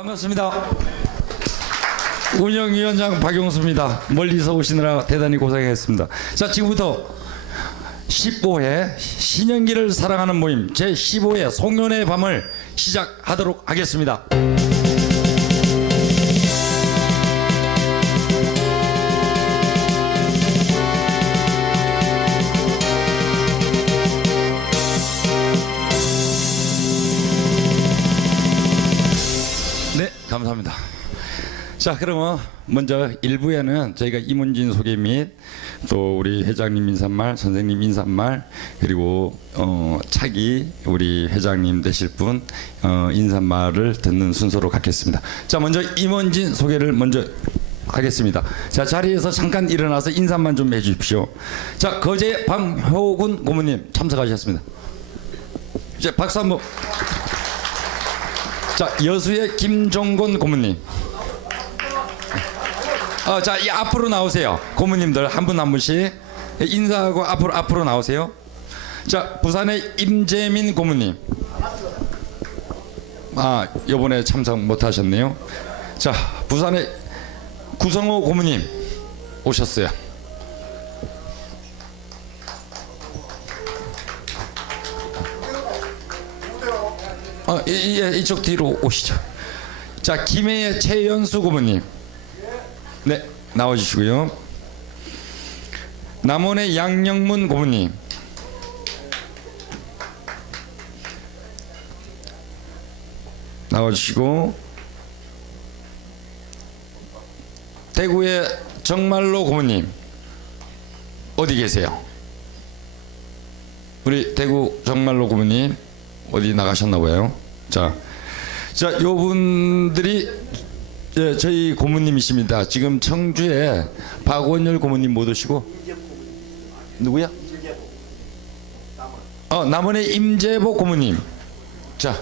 반갑습니다. 운영위원장 박용수입니다. 멀리서 오시느라 대단히 고생했습니다. 자, 지금부터 15회 신영기를 사랑하는 모임 제 15회 송년회 밤을 시작하도록 하겠습니다. 감사합니다. 자, 그러면 먼저 1부에는 저희가 이문진 소개 및 또 우리 회장님 인사말, 선생님 인사말 그리고 어, 차기 우리 회장님 되실 분 어, 인사말을 듣는 순서로 갖겠습니다. 자, 먼저 이문진 소개를 먼저 하겠습니다. 자, 자리에서 잠깐 일어나서 인사만 좀 해주십시오. 자, 거제 방효군 고모님 참석하셨습니다. 이제 박수 한번. 자, 여수의 김종곤 고모님. 어, 자, 이 앞으로 나오세요. 고모님들 한 분 한 분씩 인사하고 앞으로 앞으로 나오세요. 자, 부산의 임재민 고모님. 아, 요번에 참석 못 하셨네요. 자, 부산의 구성호 고모님 오셨어요. 이, 이, 이쪽 뒤로 오시죠. 자, 김해의 최연수 고모님. 네, 나와 주시고요. 남원의 양영문 고모님. 나와 주시고 대구의 정말로 고모님 어디 계세요? 우리 대구 정말로 고모님 어디 나가셨나 봐요. 자, 자, 요 분들이 예, 저희 고모님이십니다. 지금 청주에 박원열 고모님 못 오시고 누구야? 어, 남원의 임재복 고모님. 자,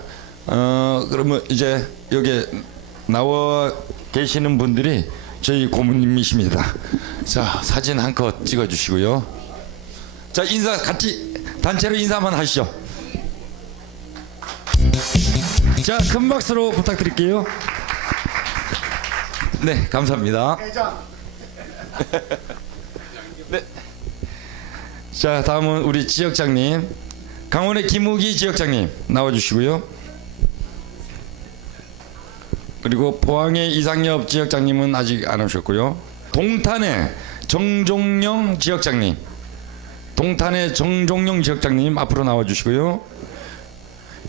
어, 그러면 이제 여기 나와 계시는 분들이 저희 고모님이십니다. 자, 사진 한컷 찍어 주시고요. 자, 인사 같이 단체로 인사만 하시죠. 자, 큰 박수로 부탁드릴게요. 네, 감사합니다. 네. 자, 다음은 우리 지역장님. 강원의 김우기 지역장님 나와 주시고요. 그리고 포항의 이상엽 지역장님은 아직 안 오셨고요. 동탄의 정종영 지역장님. 동탄의 정종영 지역장님 앞으로 나와 주시고요.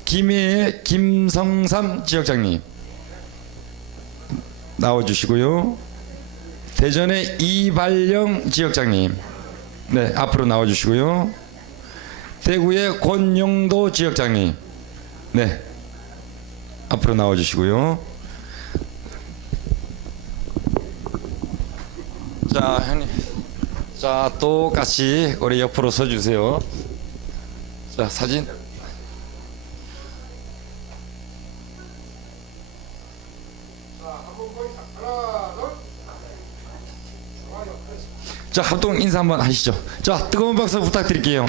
김해의 김성삼 지역장님 나와 주시고요. 대전의 이발령 지역장님 네 앞으로 나와 주시고요. 대구의 권용도 지역장님 네 앞으로 나와 주시고요. 자 형님 자 똑같이 우리 옆으로 서 주세요. 자 사진 자 합동 인사 한번 하시죠. 자 뜨거운 박수 부탁드릴게요.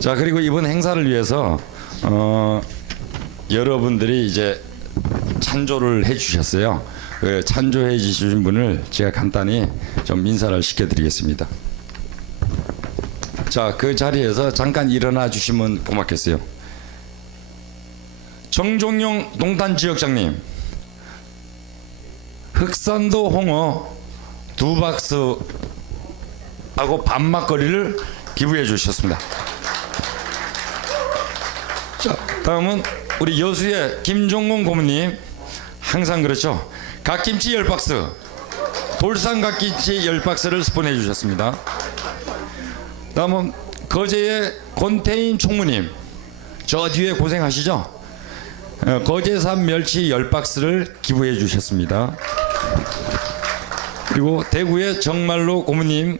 자 그리고 이번 행사를 위해서 어, 여러분들이 이제 찬조를 해 주셨어요. 그 찬조해 주신 분을 제가 간단히 좀 인사를 시켜 드리겠습니다. 자 그 자리에서 잠깐 일어나 주시면 고맙겠어요. 정종용 동탄 지역장님 흑산도 홍어 두 박스 하고 반막거리를 기부해 주셨습니다. 자 다음은 우리 여수의 김종곤 고모님 항상 그렇죠. 갓김치 열 박스 돌산 갓김치 열 박스를 스폰해 주셨습니다. 다음은 거제의 권태인 총무님 저 뒤에 고생하시죠. 어, 거제산 멸치 열 박스를 기부해 주셨습니다. 그리고 대구의 정말로 고모님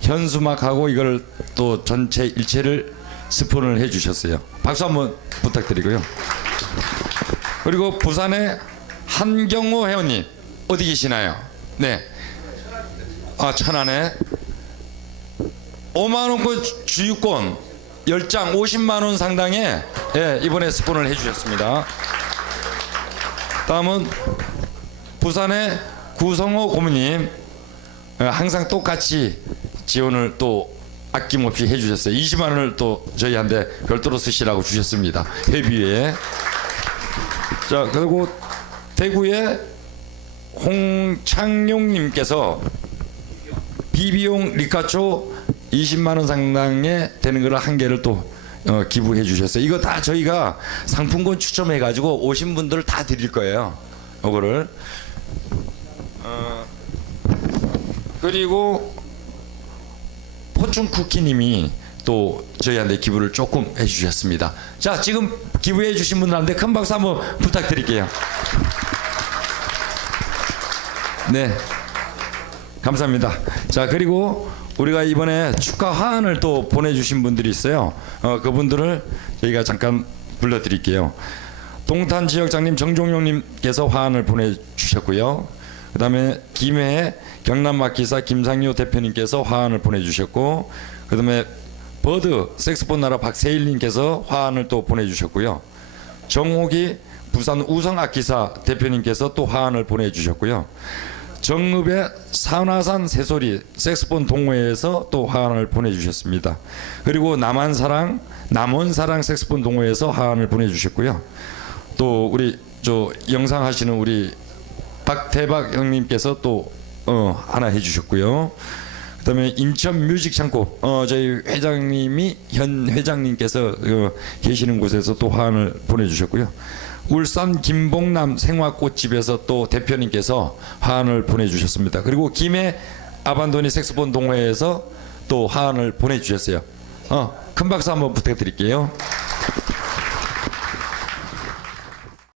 현수막하고 이걸 또 전체 일체를 스폰을 해 주셨어요. 박수 한번 부탁드리고요. 그리고 부산의 한경호 회원님 어디 계시나요? 네. 아 천안에 5만 원권 주유권 10장 50만 원 상당의 예, 이번에 스폰을 해 주셨습니다. 다음은 부산의 구성호 고모님 어, 항상 똑같이 지원을 또 아낌없이 해주셨어요. 20만 원을 또 저희한테 별도로 쓰시라고 주셨습니다. 회비에. 자 그리고 대구의 홍창용님께서 비비용 리카초 20만 원 상당의 되는 거를 한 개를 또 어, 기부해 주셨어요. 이거 다 저희가 상품권 추첨해 가지고 오신 분들 다 드릴 거예요. 이거를 어, 그리고 포춘 쿠키님이 또 저희한테 기부를 조금 해주셨습니다. 자 지금 기부해 주신 분들한테 큰 박수 한번 부탁드릴게요. 네. 감사합니다. 자 그리고 우리가 이번에 축하 화환을 또 보내주신 분들이 있어요. 어, 그분들을 저희가 잠깐 불러드릴게요. 동탄 지역장님 정종용님께서 화환을 보내주셨고요. 그 다음에 김해 경남마키사 김상효 대표님께서 화환을 보내주셨고, 그 다음에 버드 색스폰 나라 박세일님께서 화환을 또 보내주셨고요. 정옥이 부산 우성악기사 대표님께서 또 화환을 보내주셨고요. 정읍의 산화산 새소리 색스폰 동호회에서 또 화환을 보내주셨습니다. 그리고 남한사랑 남원사랑 색스폰 동호회에서 화환을 보내주셨고요. 또 우리 저 영상 하시는 우리 박대박 형님께서 또 어, 하나 해주셨고요. 그다음에 인천 뮤직 창고 어, 저희 회장님이 현 회장님께서 어, 계시는 곳에서 또 화환을 보내주셨고요. 울산 김봉남 생화꽃집에서 또 대표님께서 화환을 보내주셨습니다. 그리고 김해 아반도니 색스폰 동호회에서 또 화환을 보내주셨어요. 어, 큰 박수 한번 부탁드릴게요.